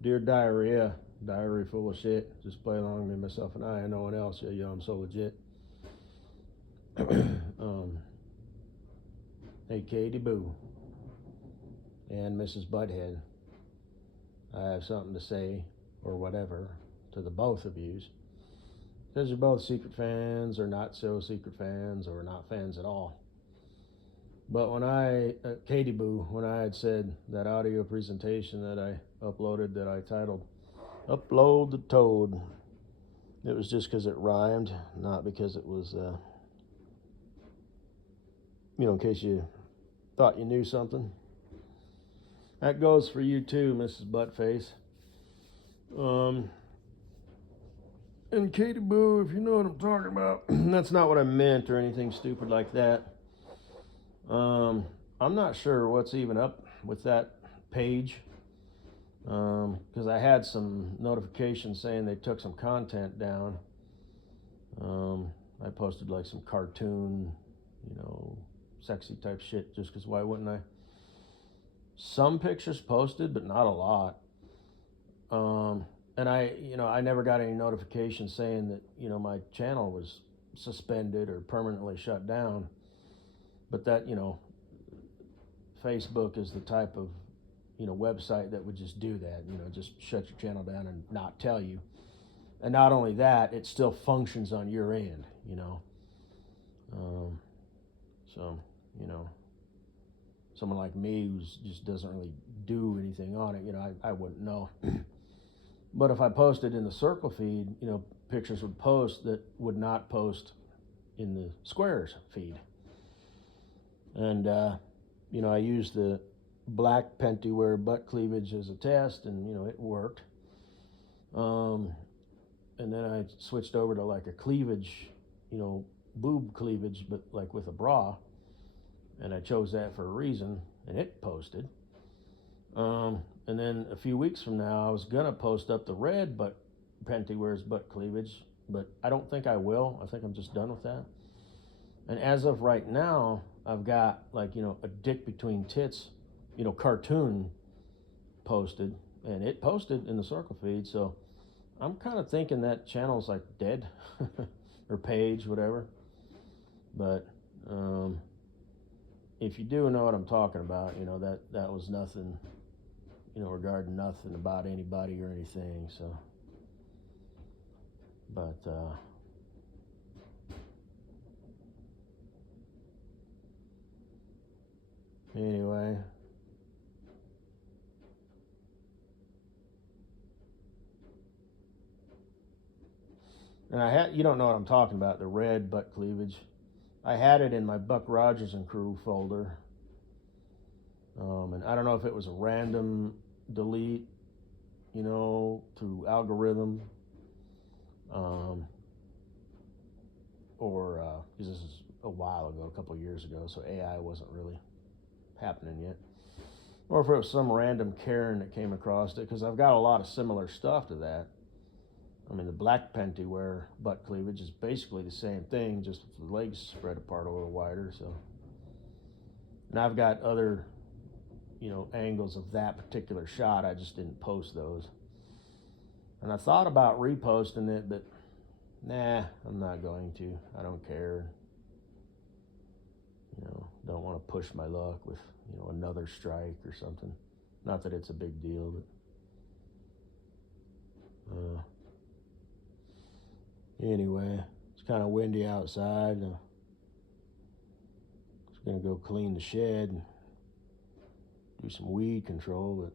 Dear diarrhea, diary full of shit. Just play along with me, myself, and I, and no one else. Yeah, yo, I'm so legit. um, hey, Katie Boo and Mrs. Butthead. I have something to say, or whatever, to the both of yous. Because you're both secret fans, or not so secret fans, or not fans at all. But when Katie Boo, when I had said that audio presentation that I uploaded that I titled Upload the Toad, it was just because it rhymed, not because it was, in case you thought you knew something. That goes for you too, Mrs. Buttface. And Katie Boo, if you know what I'm talking about, that's not what I meant or anything stupid like that. I'm not sure what's even up with that page, because I had some notifications saying they took some content down. I posted like some cartoon, sexy type shit, just because why wouldn't I? Some pictures posted, but not a lot. And I never got any notification saying that, my channel was suspended or permanently shut down. But that, Facebook is the type of, website that would just do that, just shut your channel down and not tell you. And not only that, it still functions on your end, So, someone like me who just doesn't really do anything on it, I wouldn't know. But if I posted in the circle feed, pictures would post that would not post in the squares feed. And, I used the black Pentywear butt cleavage as a test, and, it worked. And then I switched over to like a cleavage, boob cleavage, but like with a bra. And I chose that for a reason, and it posted. And then a few weeks from now, I was gonna post up the red Pentywear's butt cleavage, but I don't think I will. I think I'm just done with that. And as of right now, I've got like, a dick between tits, cartoon posted, and it posted in the circle feed. So I'm kind of thinking that channel's like dead or page, whatever. But if you do know what I'm talking about, that was nothing, regarding nothing about anybody or anything. So, but anyway. And you don't know what I'm talking about, the red butt cleavage. I had it in my Buck Rogers and Crew folder. And I don't know if it was a random delete, through algorithm, or because this is a while ago, a couple of years ago, so AI wasn't really happening yet. Or if it was some random Karen that came across it, because I've got a lot of similar stuff to that. I mean, the black Pentywear butt cleavage is basically the same thing, just with the legs spread apart a little wider. So, and I've got other, angles of that particular shot. I just didn't post those. And I thought about reposting it, but nah, I'm not going to. I don't care. Don't want to push my luck with, another strike or something. Not that it's a big deal, but anyway, it's kind of windy outside. I was gonna go clean the shed and do some weed control, but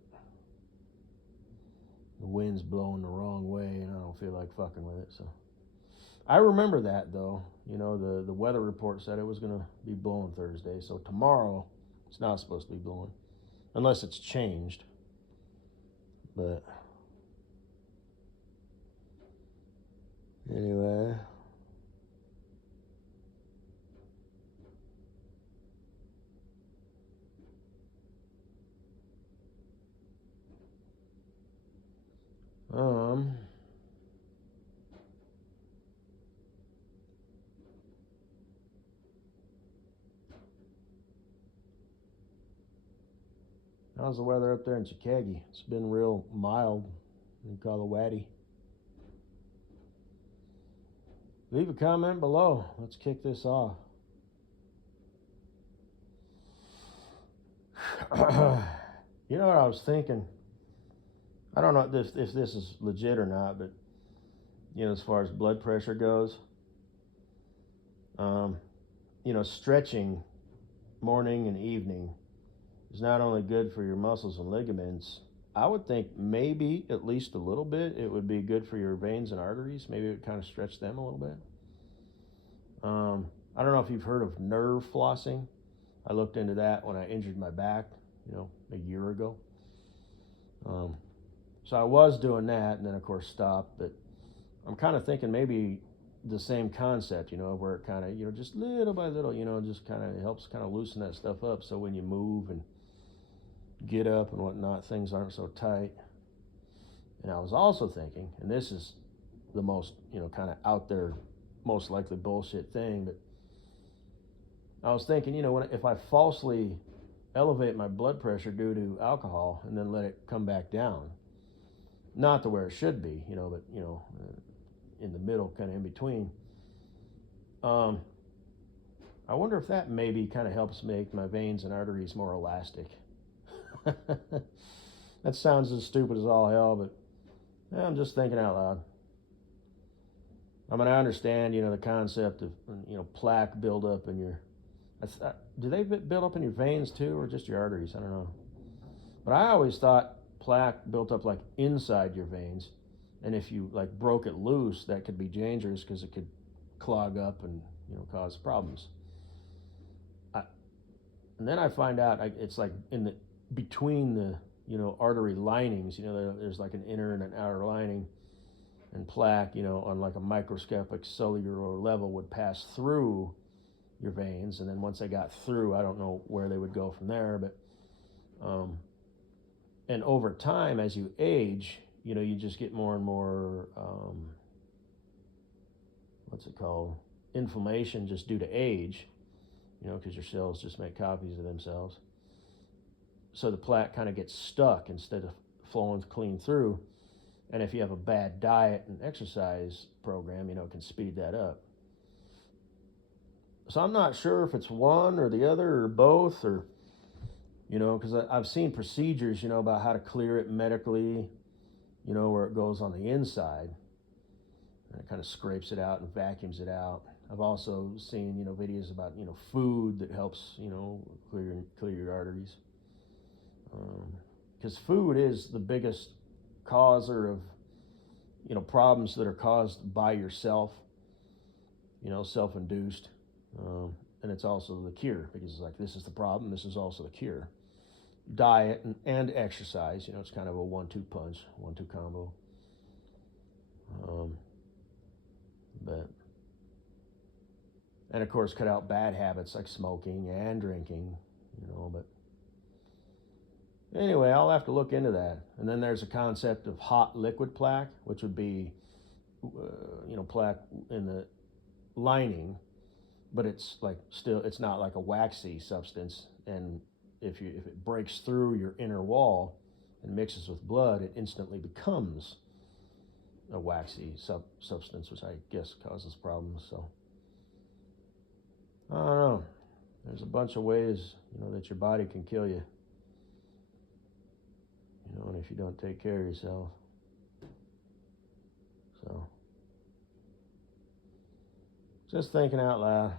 the wind's blowing the wrong way, and I don't feel like fucking with it. So I remember that though. The weather report said it was gonna be blowing Thursday, so tomorrow it's not supposed to be blowing, unless it's changed. But anyway. How's the weather up there in Chicago? It's been real mild in Colorado. Leave a comment below. Let's kick this off. You know what I was thinking? I don't know if this is legit or not, but as far as blood pressure goes, stretching morning and evening is not only good for your muscles and ligaments. I would think maybe at least a little bit it would be good for your veins and arteries. Maybe it would kind of stretch them a little bit. I don't know if you've heard of nerve flossing. I looked into that when I injured my back, a year ago. So I was doing that, and then of course stopped. But I'm kind of thinking maybe the same concept, where it kind of, just little by little, just kind of helps kind of loosen that stuff up. So when you move and get up and whatnot, things aren't so tight. And I was also thinking, and this is the most, kind of out there, most likely bullshit thing, but I was thinking, if I falsely elevate my blood pressure due to alcohol and then let it come back down, not to where it should be, but, in the middle, kind of in between, I wonder if that maybe kind of helps make my veins and arteries more elastic. That sounds as stupid as all hell, but I'm just thinking out loud. I mean, I understand, the concept of, plaque buildup in your... do they build up in your veins too, or just your arteries? I don't know. But I always thought plaque built up like inside your veins, and if you like broke it loose, that could be dangerous because it could clog up and cause problems. And then I find out it's like in the between the artery linings. There's like an inner and an outer lining, and plaque on like a microscopic cellular level would pass through your veins, and then once they got through, I don't know where they would go from there, but and over time as you age, you just get more and more what's it called, inflammation, just due to age, because your cells just make copies of themselves. So the plaque kind of gets stuck instead of flowing clean through, and if you have a bad diet and exercise program, it can speed that up. So I'm not sure if it's one or the other or both, or, because I've seen procedures, about how to clear it medically, where it goes on the inside and it kind of scrapes it out and vacuums it out. I've also seen, videos about, food that helps, clear your arteries. Because food is the biggest causer of, problems that are caused by yourself, self-induced. And it's also the cure, because it's like, this is the problem, this is also the cure. Diet and exercise, it's kind of a 1-2 punch, 1-2 combo. And of course, cut out bad habits like smoking and drinking, but anyway, I'll have to look into that. And then there's a concept of hot liquid plaque, which would be, plaque in the lining, but it's like it's not like a waxy substance. And if it breaks through your inner wall and mixes with blood, it instantly becomes a waxy substance, which I guess causes problems. So I don't know. There's a bunch of ways, that your body can kill you. And if you don't take care of yourself. So, just thinking out loud.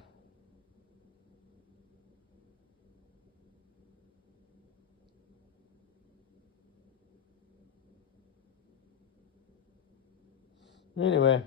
Anyway,